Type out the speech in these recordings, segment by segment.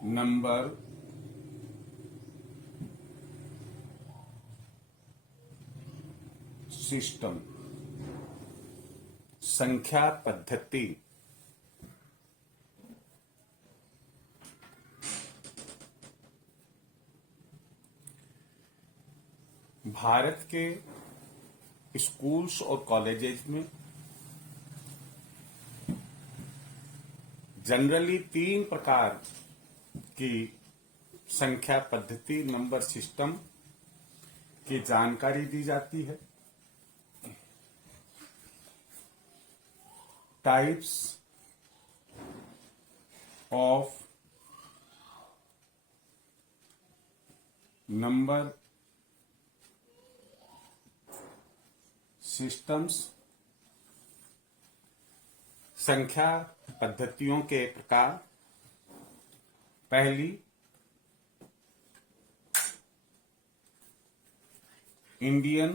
Number system, संख्या पद्धति। भारत के स्कूल्स और कॉलेजेस में जनरली 3 प्रकार की संख्या पद्धति, नंबर सिस्टम की जानकारी दी जाती है। टाइप्स ऑफ नंबर सिस्टम्स, संख्या पद्धतियों के प्रकार। पहली, इंडियन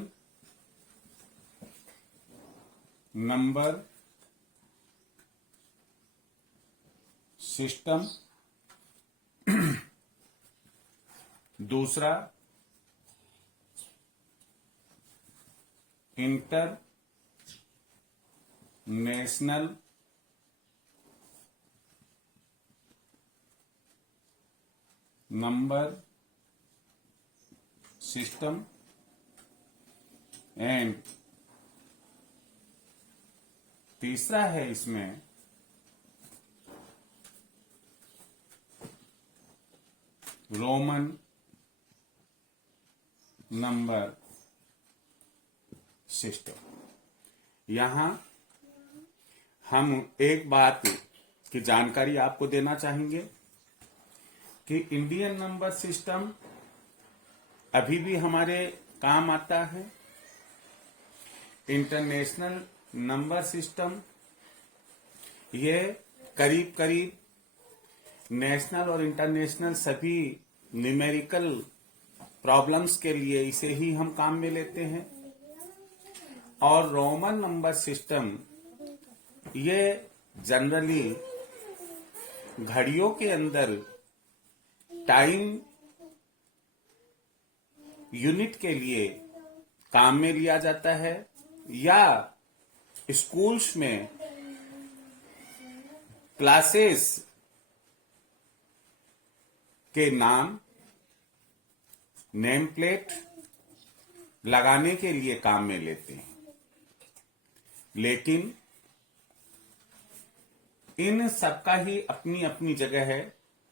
नंबर सिस्टम। दूसरा, इंटरनेशनल नंबर सिस्टम एंड तीसरा है इसमें रोमन नंबर सिस्टम। यहां हम एक बात की जानकारी आपको देना चाहेंगे कि इंडियन नंबर सिस्टम अभी भी हमारे काम आता है। इंटरनेशनल नंबर सिस्टम ये करीब करीब नेशनल और इंटरनेशनल सभी न्यूमेरिकल प्रॉब्लम्स के लिए इसे ही हम काम में लेते हैं। और रोमन नंबर सिस्टम ये जनरली घड़ियों के अंदर टाइम यूनिट के लिए काम में लिया जाता है, या स्कूल्स में क्लासेस के नाम, नेम प्लेट लगाने के लिए काम में लेते हैं। लेकिन इन सबका ही अपनी अपनी जगह है,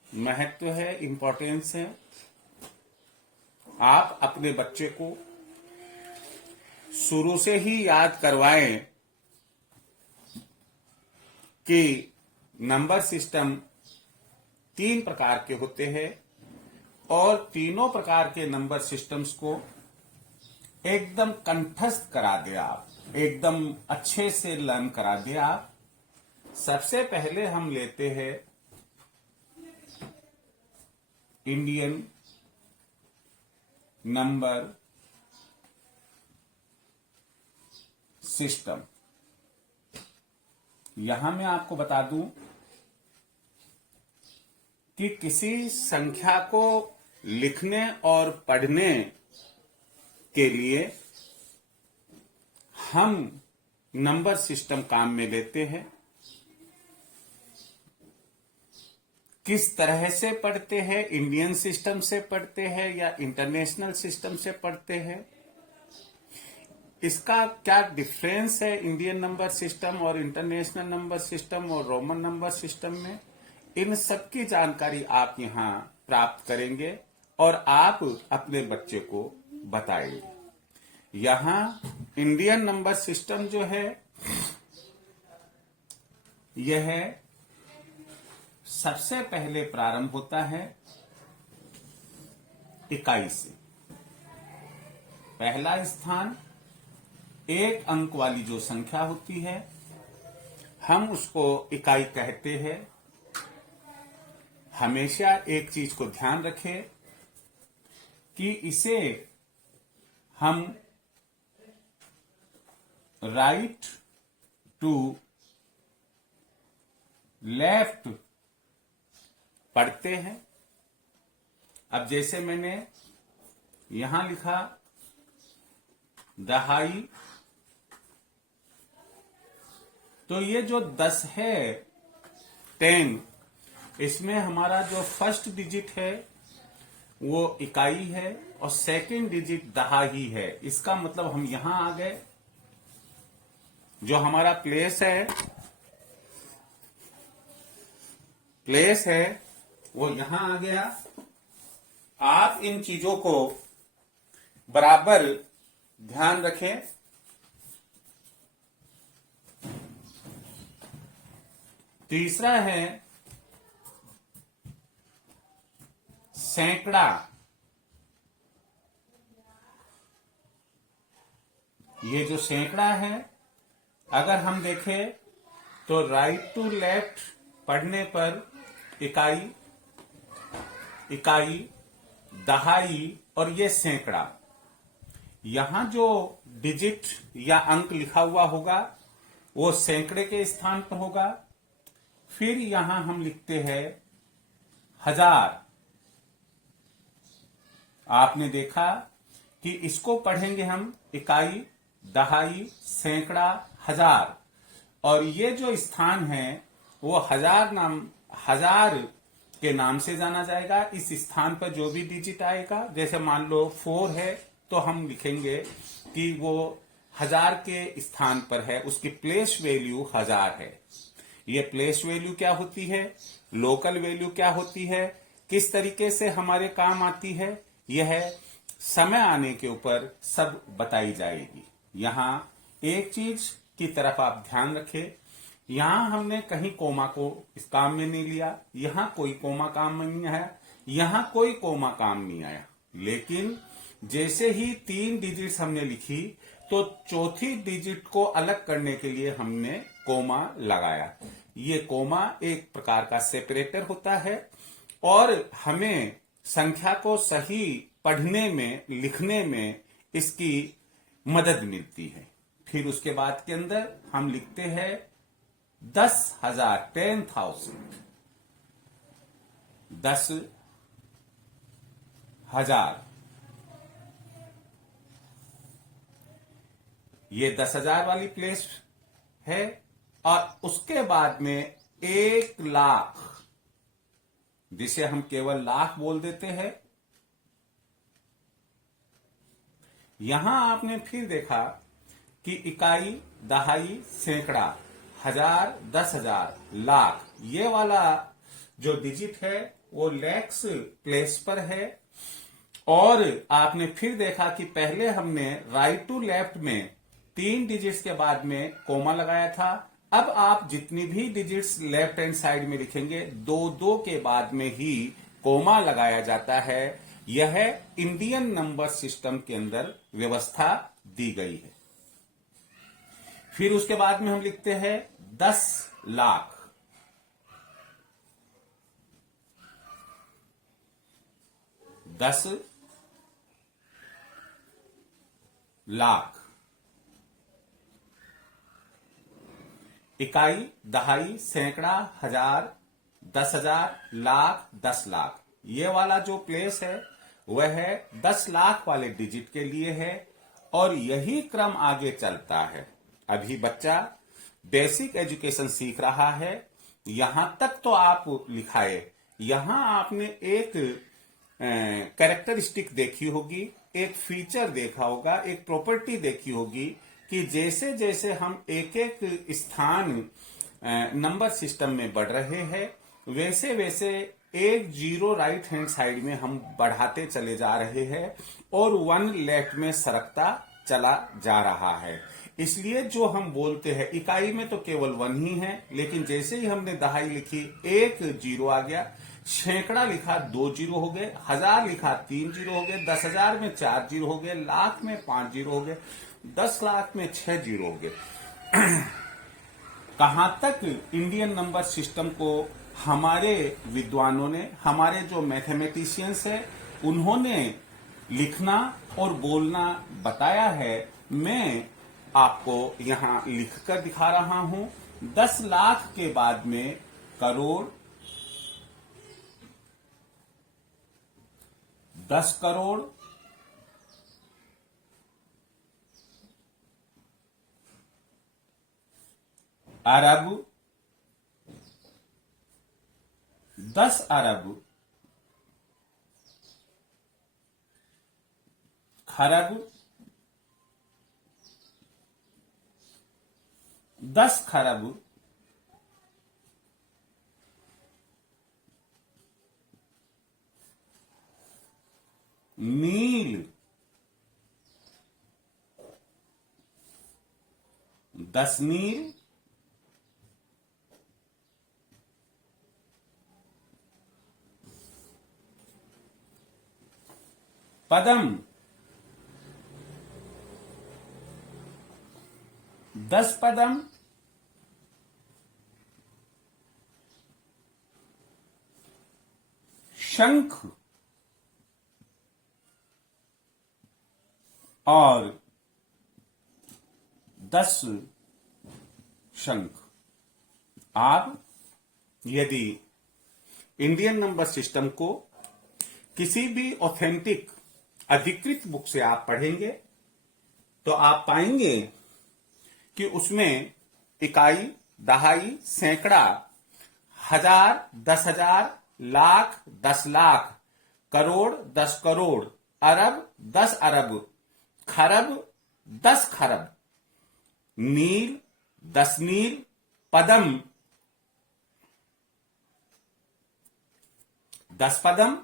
महत्व है, इंपॉर्टेंस है। आप अपने बच्चे को शुरू से ही याद करवाएं कि नंबर सिस्टम 3 प्रकार के होते हैं और तीनों प्रकार के नंबर सिस्टम्स को एकदम कंठस्थ करा दे, आप एकदम अच्छे से लर्न करा दे। आप सबसे पहले हम लेते हैं इंडियन नंबर सिस्टम। यहां मैं आपको बता दूं कि किसी संख्या को लिखने और पढ़ने के लिए हम नंबर सिस्टम काम में लेते हैं। किस तरह से पढ़ते हैं, इंडियन सिस्टम से पढ़ते हैं या इंटरनेशनल सिस्टम से पढ़ते हैं, इसका क्या डिफरेंस है इंडियन नंबर सिस्टम और इंटरनेशनल नंबर सिस्टम और रोमन नंबर सिस्टम में, इन सब की जानकारी आप यहां प्राप्त करेंगे और आप अपने बच्चे को बताएंगे। यहां इंडियन नंबर सिस्टम जो है यह सबसे पहले प्रारंभ होता है इकाई से। पहला स्थान 1 अंक वाली जो संख्या होती है हम उसको इकाई कहते हैं। हमेशा एक चीज को ध्यान रखें कि इसे हम राइट टू लेफ्ट पढ़ते हैं। अब जैसे मैंने यहां लिखा दहाई, तो ये जो 10 है 10, इसमें हमारा जो फर्स्ट डिजिट है वो इकाई है और सेकंड डिजिट दहाई है। इसका मतलब हम यहां आ गए, जो हमारा प्लेस है वो यहां आ गया। आप इन चीजों को बराबर ध्यान रखें। तीसरा है सैकड़ा। ये जो सैकड़ा है, अगर हम देखें तो राइट टू लेफ्ट पढ़ने पर इकाई, दहाई और ये सैकड़ा। यहां जो डिजिट या अंक लिखा हुआ होगा वो सैकड़े के स्थान पर होगा। फिर यहां हम लिखते हैं हजार। आपने देखा कि इसको पढ़ेंगे हम इकाई, दहाई, सैकड़ा, हजार, और ये जो स्थान है वो हजार के नाम से जाना जाएगा। इस स्थान पर जो भी डिजिट आएगा, जैसे मान लो 4 है तो हम लिखेंगे कि वो हजार के स्थान पर है, उसकी प्लेस वैल्यू 1000 है। ये प्लेस वैल्यू क्या होती है, लोकल वैल्यू क्या होती है, किस तरीके से हमारे काम आती है, यह समय आने के ऊपर सब बताई जाएगी। यहां एक चीज की तरफ आप ध्यान रखें, यहां हमने कहीं कोमा को इस काम में नहीं लिया, यहां कोई कोमा काम में नहीं आया, यहां कोई कोमा काम नहीं आया। लेकिन जैसे ही 3 डिजिट्स हमने लिखी तो चौथी डिजिट को अलग करने के लिए हमने कोमा लगाया। ये कोमा एक प्रकार का सेपरेटर होता है और हमें संख्या को सही पढ़ने में, लिखने में इसकी मदद मिलती है। फिर उसके बाद के अंदर हम लिखते हैं 10,000, 10,000, 10,000। ये 10,000 वाली प्लेस है और उसके बाद में 1,00,000, जिसे हम केवल लाख बोल देते हैं। यहां आपने फिर देखा कि इकाई, दहाई, सैकड़ा, हजार, 10,000, लाख, ये वाला जो डिजिट है वो लैक्स प्लेस पर है। और आपने फिर देखा कि पहले हमने राइट टू लेफ्ट में 3 डिजिट्स के बाद में कोमा लगाया था। अब आप जितनी भी डिजिट्स लेफ्ट हैंड साइड में लिखेंगे 2-2 के बाद में ही कोमा लगाया जाता है। यह इंडियन नंबर सिस्टम के अंदर व्यवस्था दी गई है। फिर उसके बाद में हम लिखते हैं 10 लाख, 10 लाख। इकाई, दहाई, सैकड़ा, हजार, 10,000, लाख, 10 लाख। ये वाला जो प्लेस है वह है 10 लाख वाले डिजिट के लिए है और यही क्रम आगे चलता है। अभी बच्चा बेसिक एजुकेशन सीख रहा है, यहां तक तो आप लिखाए। यहां आपने एक कैरेक्टरिस्टिक देखी होगी, एक फीचर देखा होगा, एक प्रॉपर्टी देखी होगी कि जैसे जैसे हम एक एक स्थान नंबर सिस्टम में बढ़ रहे हैं वैसे वैसे एक जीरो राइट हैंड साइड में हम बढ़ाते चले जा रहे हैं और 1 लेफ्ट में सरकता चला जा रहा है। इसलिए जो हम बोलते हैं इकाई में तो केवल 1 ही है, लेकिन जैसे ही हमने दहाई लिखी 1 जीरो आ गया, सैकड़ा लिखा 2 जीरो हो गए, हजार लिखा 3 जीरो हो गए, 10,000 में 4 जीरो हो गए, लाख में 5 जीरो हो गए, 10 लाख में 6 जीरो हो गए। कहां तक इंडियन नंबर सिस्टम को हमारे विद्वानों ने, हमारे जो मैथमेटिशियंस है, उन्होंने लिखना और बोलना बताया है। मैं आपको यहां लिखकर दिखा रहा हूं। 10 लाख के बाद में करोड़, 10 करोड़, अरब, 10 अरब, खरब, 10 खरब, मील, 10 मील, पदम, 10 पदम, शंख और 10 शंख। आप यदि इंडियन नंबर सिस्टम को किसी भी ऑथेंटिक अधिकृत बुक से आप पढ़ेंगे तो आप पाएंगे कि उसमें इकाई, दहाई, सैकड़ा, हजार, 10,000, लाख, 10 लाख, करोड़, 10 करोड़, अरब, 10 अरब, खरब, 10 खरब, मील, 10 मील, पदम, 10 पदम,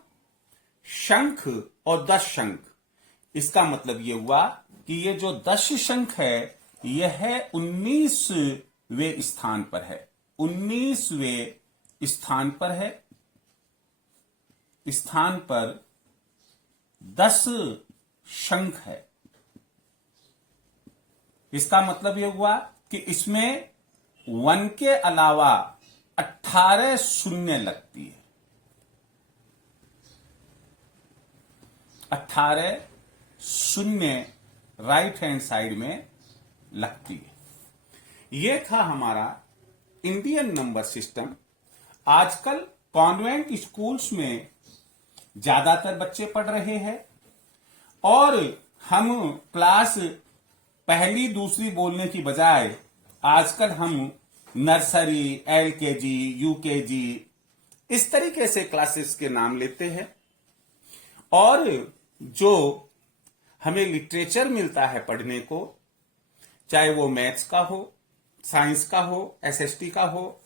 शंख और 10 शंख। इसका मतलब यह हुआ कि ये जो 10 शंख है यह 19वें स्थान पर है। 19वें स्थान पर है। स्थान पर 10 शंख है। इसका मतलब यह हुआ कि इसमें 1 के अलावा 18 शून्य लगती है। 18 शून्य राइट हैंड साइड में लगती है। यह था हमारा इंडियन नंबर सिस्टम। आजकल कॉन्वेंट स्कूल्स में ज्यादातर बच्चे पढ़ रहे हैं और हम क्लास पहली दूसरी बोलने की बजाय आजकल हम नर्सरी, LKG, UKG इस तरीके से क्लासेस के नाम लेते हैं। और जो हमें लिटरेचर मिलता है पढ़ने को, चाहे वो मैथ्स का हो, साइंस का हो, SST का हो,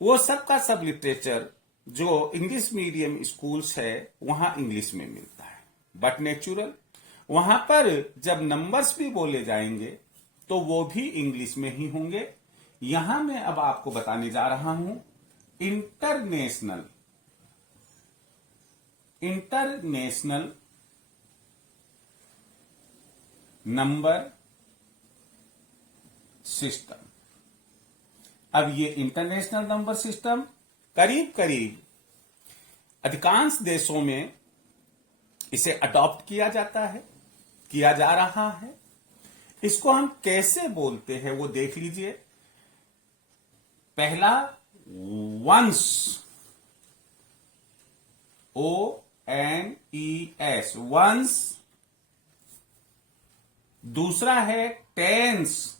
वो सब का सब लिटरेचर जो इंग्लिश मीडियम स्कूल्स है वहां इंग्लिश में मिलता है। बट नेचुरल वहां पर जब नंबर्स भी बोले जाएंगे तो वो भी इंग्लिश में ही होंगे। यहां मैं अब आपको बताने जा रहा हूं इंटरनेशनल नंबर सिस्टम। अब ये इंटरनेशनल नंबर सिस्टम करीब करीब अधिकांश देशों में इसे अडॉप्ट किया जाता है, किया जा रहा है। इसको हम कैसे बोलते हैं वो देख लीजिए। पहला वंस, ONES, वंस। दूसरा है टेंस।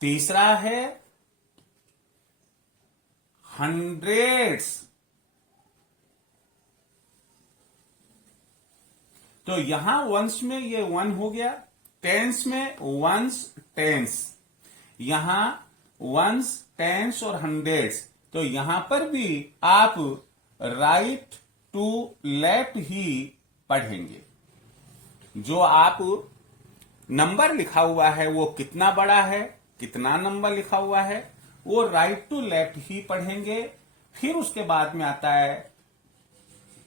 तीसरा है हंड्रेड्स। तो यहां वंस में ये 1 हो गया, टेंस में वंस, टेंस। यहां वंस, टेंस और हंड्रेड्स। तो यहां पर भी आप राइट टू लेफ्ट ही पढ़ेंगे। जो आप नंबर लिखा हुआ है वो कितना बड़ा है, कितना नंबर लिखा हुआ है, वो राइट टू लेफ्ट ही पढ़ेंगे। फिर उसके बाद में आता है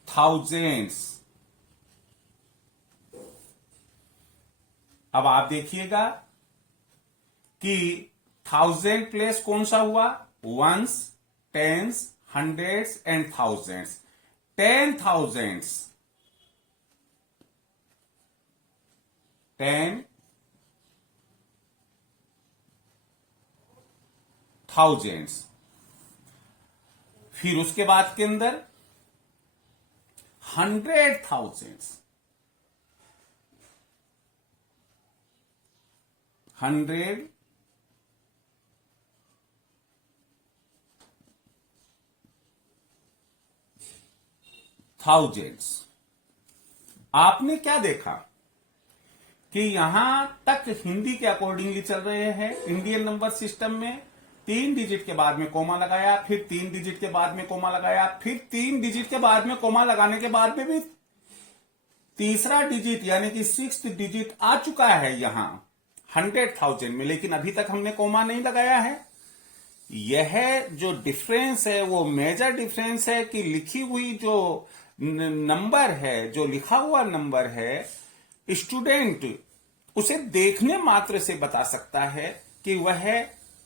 थाउजेंड्स। अब आप देखिएगा कि 1000 प्लेस कौन सा हुआ, ones, tens, hundreds and thousands. 10,000s, 10,000s। फिर उसके बाद के अंदर 100,000, 100,000। आपने क्या देखा कि यहां तक हिंदी के अकॉर्डिंगली चल रहे हैं। इंडियन नंबर सिस्टम में 3 डिजिट के बाद में कोमा लगाया, फिर 3 डिजिट के बाद में कोमा लगाया, फिर 3 डिजिट के बाद में कोमा लगाने के बाद में भी तीसरा डिजिट यानी कि 6th डिजिट आ चुका है यहां 100,000 में, लेकिन अभी तक हमने कोमा नहीं लगाया है। यह जो डिफरेंस है वो मेजर डिफरेंस है कि लिखी हुई जो नंबर है, जो लिखा हुआ नंबर है, स्टूडेंट उसे देखने मात्र से बता सकता है कि वह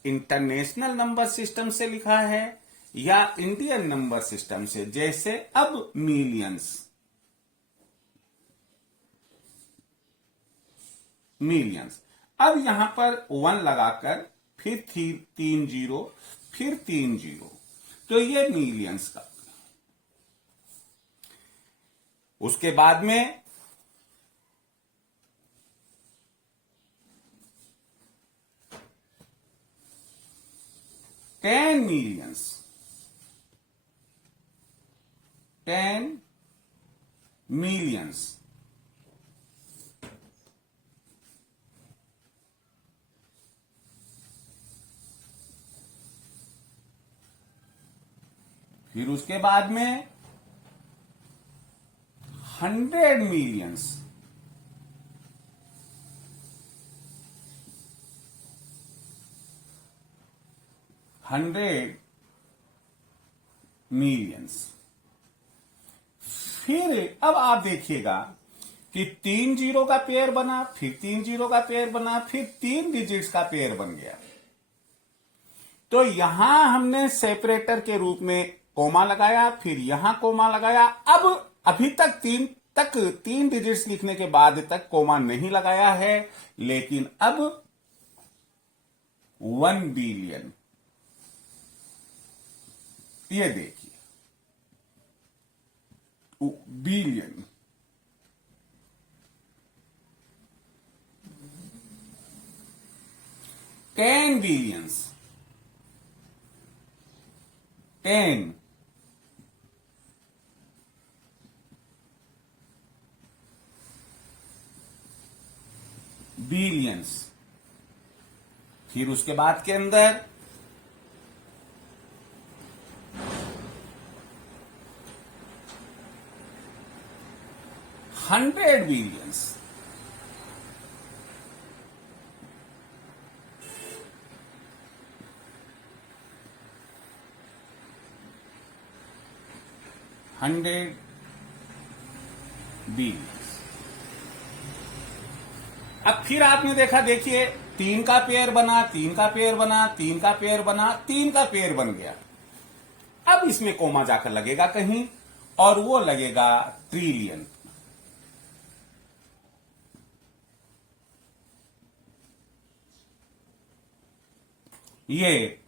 इंटरनेशनल नंबर सिस्टम से लिखा है या इंडियन नंबर सिस्टम से। जैसे अब मिलियंस, अब यहां पर 1 लगाकर फिर 3 जीरो, फिर 3 जीरो, तो ये मिलियंस का। उसके बाद में 10 मिलियंस, 10 मिलियंस, फिर उसके बाद में 100 मिलियंस, 100 मिलियंस। फिर अब आप देखिएगा कि 3 जीरो का पेयर बना, फिर 3 जीरो का पेयर बना, फिर 3 डिजिट्स का पेयर बन गया। तो यहां हमने सेपरेटर के रूप में कोमा लगाया, फिर यहां कोमा लगाया। अब अभी तक 3 डिजिट्स लिखने के बाद तक कोमा नहीं लगाया है, लेकिन अब 1 बिलियन, ये देखिए बिलियन, टेन बिलियंस, 10 बिलियंस। फिर उसके बाद के अंदर 100 बिलियंस, 100 बिलियंस। अब फिर आपने देखा, देखिए 3 का पेयर बना, 3 का पेयर बना, 3 का पेयर बना, 3 का पेयर बन गया। अब इसमें कोमा जाकर लगेगा कहीं, और वो लगेगा ट्रिलियन। ये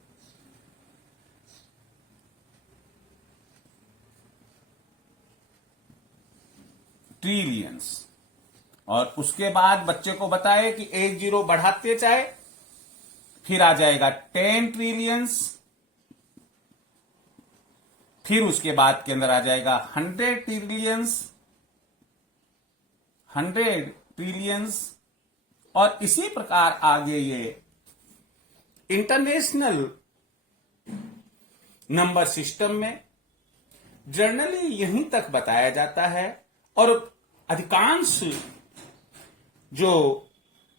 ट्रिलियंस। और उसके बाद बच्चे को बताए कि 1 जीरो बढ़ाते जाए, फिर आ जाएगा 10 ट्रिलियंस। फिर उसके बाद के अंदर आ जाएगा 100 ट्रिलियंस, 100 ट्रिलियंस। और इसी प्रकार आगे ये इंटरनेशनल नंबर सिस्टम में जनरली यहीं तक बताया जाता है, और अधिकांश जो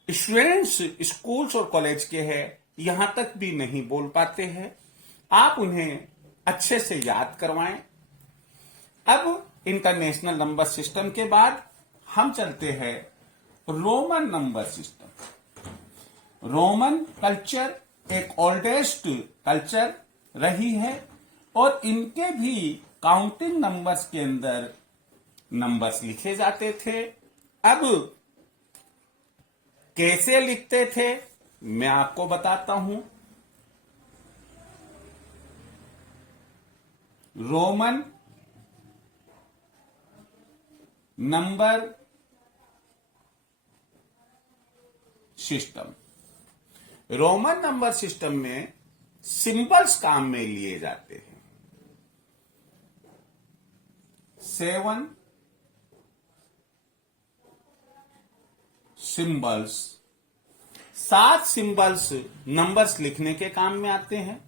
स्टूडेंट्स स्कूल्स और कॉलेज के हैं यहां तक भी नहीं बोल पाते हैं। आप उन्हें अच्छे से याद करवाएं। अब इंटरनेशनल नंबर सिस्टम के बाद हम चलते हैं Roman number system. Roman culture एक ओल्डेस्ट कल्चर रही है, और इनके भी काउंटिंग नंबर्स के अंदर नंबर्स लिखे जाते थे। अब कैसे लिखते थे मैं आपको बताता हूं। Roman number system. Roman number system में सिंबल्स काम में लिए जाते हैं। 7 सिंबल्स, 7 सिंबल्स नंबर्स लिखने के काम में आते हैं।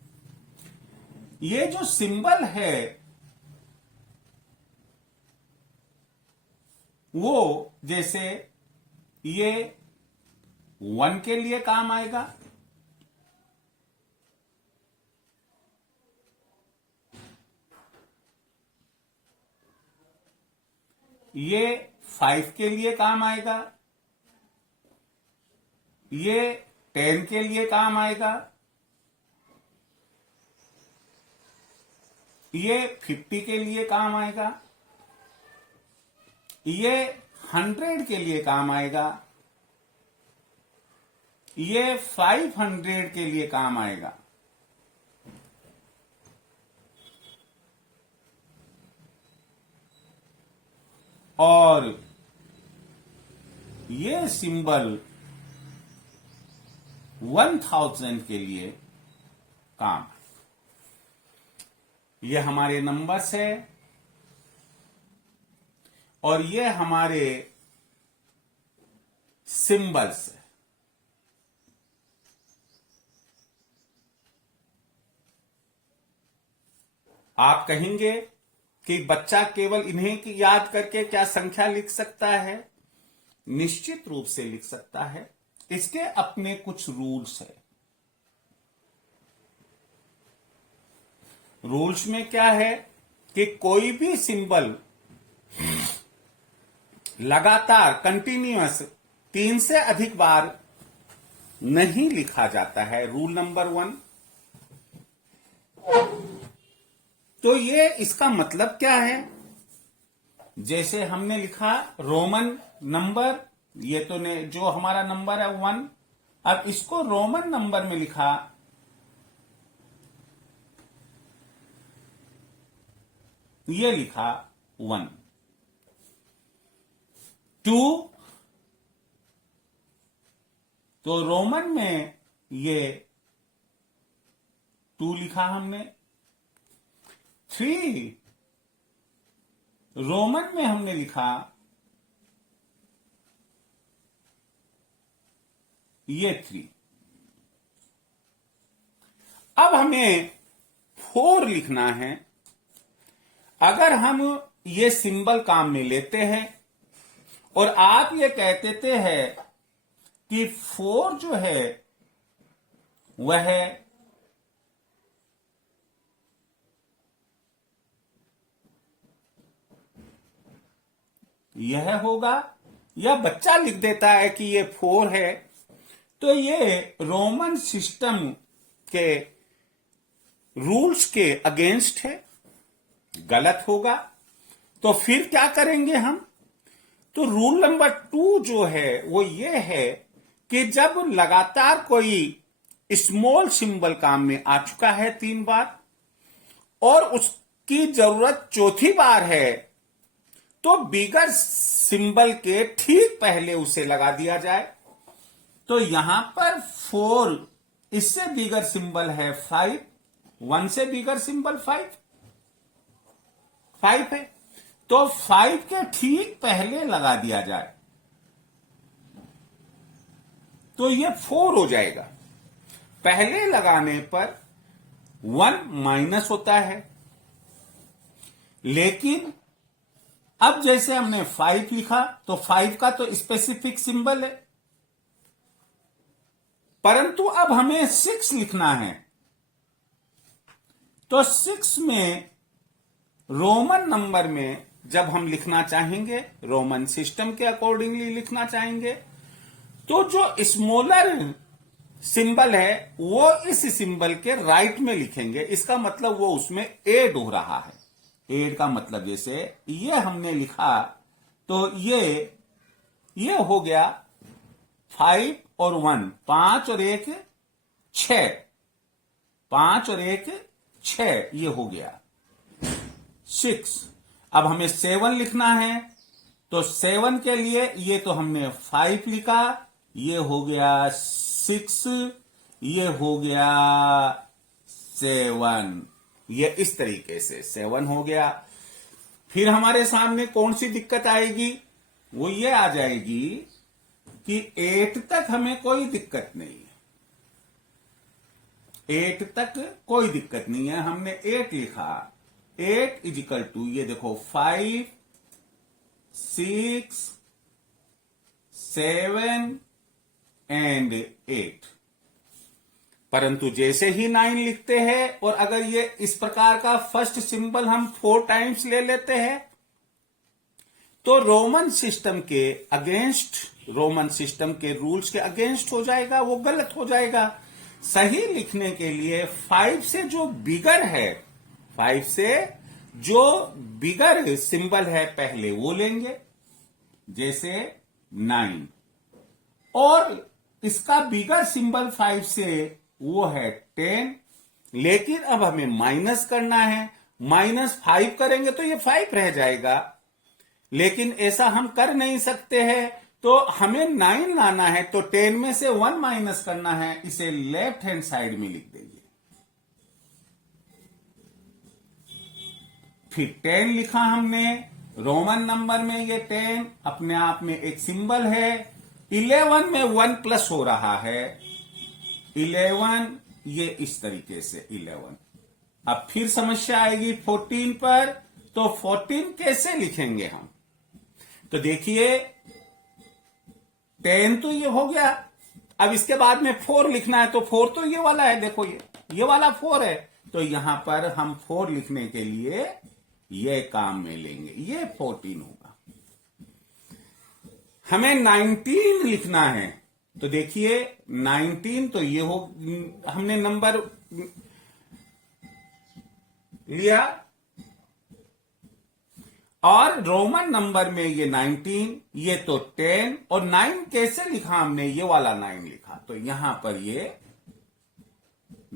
ये जो सिंबल है वो जैसे ये 1 के लिए काम आएगा, ये 5 के लिए काम आएगा, ये 10 के लिए काम आएगा, ये 50 के लिए काम आएगा, ये 100 के लिए काम आएगा, ये 500 के लिए काम आएगा। और ये सिंबल 1000 के लिए काम। ये हमारे नंबर्स है और ये हमारे सिंबल्स है। आप कहेंगे कि बच्चा केवल इन्हें की याद करके क्या संख्या लिख सकता है? निश्चित रूप से लिख सकता है। इसके अपने कुछ रूल्स है। रूल्स में क्या है कि कोई भी सिंबल लगातार कंटिन्यूअस 3 से अधिक बार नहीं लिखा जाता है। Rule number 1। तो ये इसका मतलब क्या है? जैसे हमने लिखा रोमन नंबर, ये तो ने जो हमारा नंबर है 1, अब इसको रोमन नंबर में लिखा, ये लिखा 1। 2, तो रोमन में ये 2 लिखा हमने। 3, रोमन में हमने लिखा ये 3। अब हमें 4 लिखना है। अगर हम ये सिंबल काम में लेते हैं और आप ये कहते हैं कि 4 जो है वह यह होगा, या बच्चा लिख देता है कि ये 4 है, तो ये रोमन सिस्टम के रूल्स के अगेंस्ट है, गलत होगा। तो फिर क्या करेंगे हम? तो रूल नंबर 2 जो है वो ये है कि जब लगातार कोई स्मॉल सिंबल काम में आ चुका है 3 बार और उसकी जरूरत चौथी बार है, तो बिगर सिंबल के ठीक पहले उसे लगा दिया जाए। तो यहां पर 4, इससे बिगर सिंबल है 5, 1 से बिगर सिंबल 5 है, तो 5 के ठीक पहले लगा दिया जाए तो ये 4 हो जाएगा। पहले लगाने पर 1 माइनस होता है, लेकिन अब जैसे हमने 5 लिखा तो 5 का तो स्पेसिफिक सिंबल है, परंतु अब हमें 6 लिखना है। तो 6 में रोमन नंबर में जब हम लिखना चाहेंगे, रोमन सिस्टम के अकॉर्डिंगली लिखना चाहेंगे, तो जो स्मॉलर सिंबल है वो इस सिंबल के राइट में लिखेंगे। इसका मतलब वो उसमें ऐड हो रहा है। ऐड का मतलब जैसे ये हमने लिखा तो ये हो गया 5 और 1, 5 और 1 6, 5 और 1 6, ये हो गया। 6। अब हमें 7 लिखना है, तो 7 के लिए ये तो हमने 5 लिखा, ये हो गया 6, ये हो गया 7। ये इस तरीके से 7 हो गया। फिर हमारे सामने कौन सी दिक्कत आएगी? वो ये आ जाएगी कि 8 तक हमें कोई दिक्कत नहीं है। 8 तक कोई दिक्कत नहीं है, हमने 8 लिखा। 8 इजिकल टू ये देखो 5, 6, 7 एंड 8। परंतु जैसे ही 9 लिखते हैं और अगर ये इस प्रकार का फर्स्ट सिंबल हम 4 टाइम्स ले लेते हैं, तो रोमन सिस्टम के अगेंस्ट, रोमन सिस्टम के रूल्स के अगेंस्ट हो जाएगा, वो गलत हो जाएगा। सही लिखने के लिए 5 से जो बिगर है, 5 से जो बिगर सिंबल है पहले वो लेंगे, जैसे 9, और इसका बिगर सिंबल 5 से वो है 10। लेकिन अब हमें माइनस करना है, -5 करेंगे तो ये 5 रह जाएगा, लेकिन ऐसा हम कर नहीं सकते हैं, तो हमें 9 लाना है, तो 10 में से 1 माइनस करना है। इसे लेफ्ट हैंड साइड में लिख देंगे। फिर 10 लिखा हमने, रोमन नंबर में ये 10 अपने आप में एक सिंबल है। 11 में 1 प्लस हो रहा है, 11 ये इस तरीके से 11। अब फिर समस्या आएगी 14 पर, तो 14 कैसे लिखेंगे हम? तो देखिए 10 तो ये हो गया, अब इसके बाद में 4 लिखना है, तो 4 तो ये वाला है, देखो ये वाला 4 है, तो यहां पर हम 4 लिखने के लिए ये काम में लेंगे, ये 14 होगा। हमें 19 लिखना है, तो देखिए 19 तो ये हो, हमने नंबर लिया, और रोमन नंबर में ये 19, ये तो 10, और 9 कैसे लिखा हमने? ये वाला 9 लिखा, तो यहां पर ये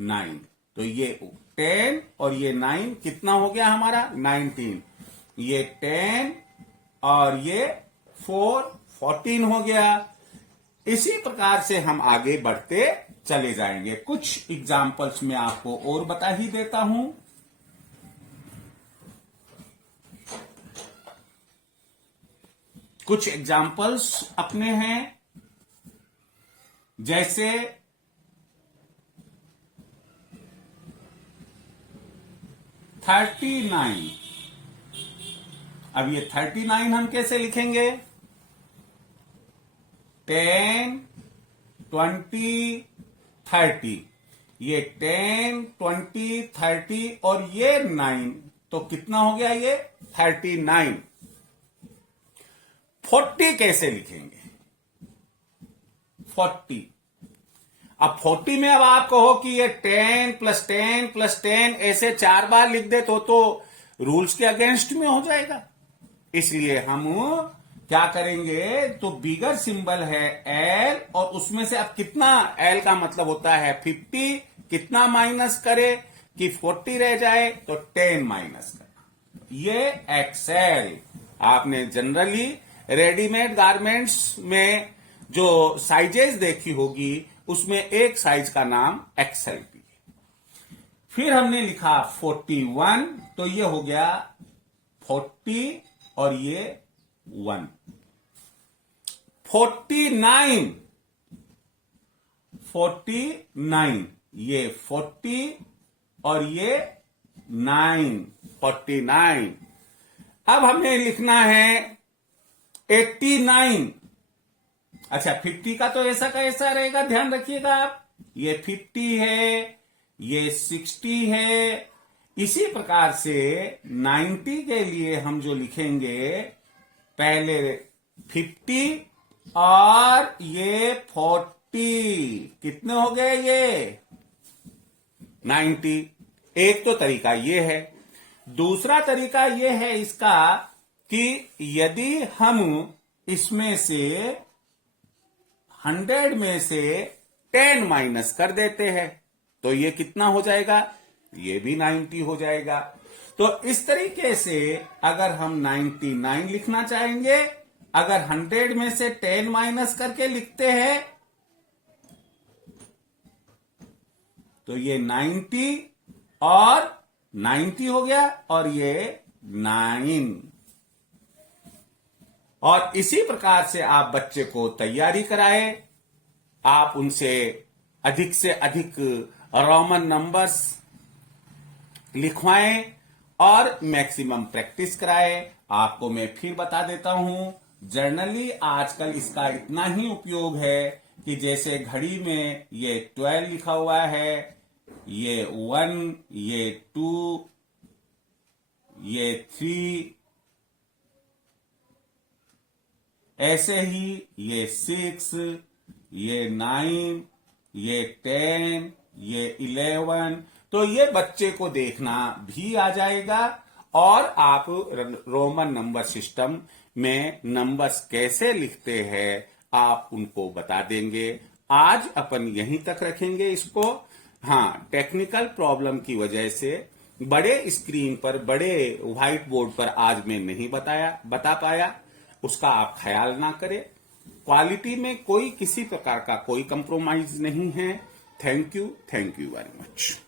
9, तो ये 10 और ये 9 कितना हो गया हमारा? 19। ये 10 और ये 4, 14 हो गया। इसी प्रकार से हम आगे बढ़ते चले जाएंगे। कुछ एग्जाम्पल्स में आपको और बता ही देता हूं। कुछ एग्जाम्पल्स अपने हैं, जैसे 39। अब ये 39 हम कैसे लिखेंगे? 10, 20, 30। ये 10, 20, 30 और ये 9, तो कितना हो गया? ये 39। 40 कैसे लिखेंगे? 40। अब 40 में अब आप कहो कि ये 10 + 10 + 10 ऐसे 4 बार लिख दे तो रूल्स के अगेंस्ट में हो जाएगा। इसलिए हम क्या करेंगे? तो बिगर सिंबल है एल, और उसमें से अब कितना, एल का मतलब होता है 50, कितना माइनस करे कि 40 रह जाए, तो 10 माइनस करना। ये एक्सेल आपने जनरली रेडीमेड गारमेंट्स में जो साइजेस देखी होगी, उसमें एक साइज का नाम एक्सेल भी है। फिर हमने लिखा 41, तो ये हो गया 40 और ये 1। 49, 49, ये 40 और ये 9, 49। अब हमें लिखना है 89। अच्छा, 50 का तो ऐसा का ऐसा रहेगा, ध्यान रखिएगा आप। ये 50 है, ये 60 है। इसी प्रकार से 90 के लिए हम जो लिखेंगे, पहले 50 और ये 40, कितने हो गए ये? 90। एक तो तरीका ये है। दूसरा तरीका ये है इसका कि यदि हम इसमें से 100 में से 10 माइनस कर देते हैं, तो ये कितना हो जाएगा? ये भी 90 हो जाएगा। तो इस तरीके से अगर हम 99 लिखना चाहेंगे, अगर 100 में से 10 माइनस करके लिखते हैं तो ये 90 और 90 हो गया और ये 9। और इसी प्रकार से आप बच्चे को तैयारी कराएं, आप उनसे अधिक से अधिक रोमन नंबर्स लिखवाएं और मैक्सिमम प्रैक्टिस कराएं। आपको मैं फिर बता देता हूं, जनरली आजकल इसका इतना ही उपयोग है कि जैसे घड़ी में ये 12 लिखा हुआ है, ये 1, ये 2, ये 3, ऐसे ही ये 6, ये 9, ये 10, ये 11, तो ये बच्चे को देखना भी आ जाएगा और आप रोमन नंबर सिस्टम में नंबर्स कैसे लिखते हैं आप उनको बता देंगे। आज अपन यहीं तक रखेंगे इसको। हाँ, टेक्निकल प्रॉब्लम की वजह से बड़े स्क्रीन पर, बड़े व्हाइट बोर्ड पर आज मैं नहीं बता पाया, उसका आप ख्याल ना करें। क्वालिटी में कोई किसी प्रकार का कोई कंप्रोमाइज नहीं है। Thank you very much.